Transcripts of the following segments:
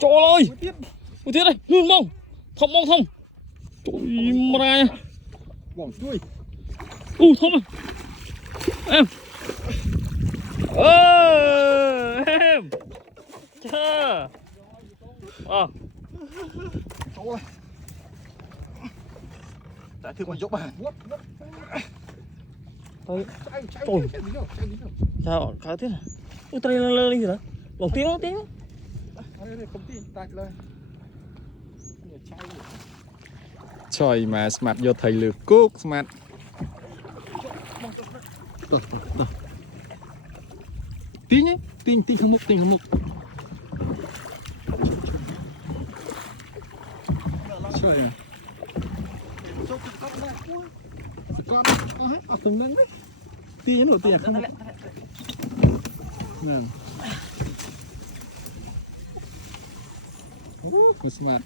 Trời ơi. Ui thiết đây, luôn mong. Thông. Trời mà ra nha. Bỏng đuôi. Thông à. Em. Em. Chờ. Đã thử con dốc à. Sao khá thế này. Ui tay lơ lên gì đó. Bỏng tiếng. Trời mà smart vô thầy lừa cuốc smart. Tí nhé, tí không mục. Trời ơi. Con ở từng nâng đấy. Tí nhé nổi tiền không? Nè. Smart.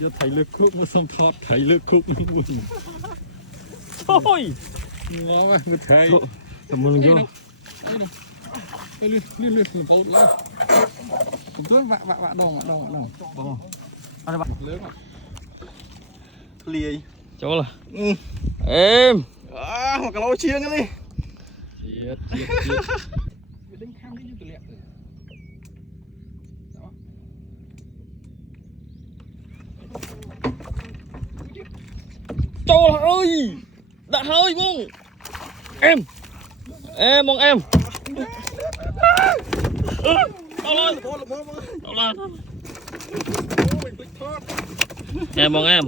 Vô thầy lừa cuốc mà xong thọt thầy lừa cuốc nó buồn. Thôi. Ngon quá, người thầy. Cảm ơn vô. Liên làm tốt lên. Cũng tốt vạ đồng. Bông. Ăn đây bạn. Lớn à. Lì. Chỗ là. Em. Mà cả lỗ chiên đi. Chết. Đánh khang đi như từ lẹ. Đó. Trời ơi. Đã hơi bông. Em mong em. Đâu lên. Em mong em.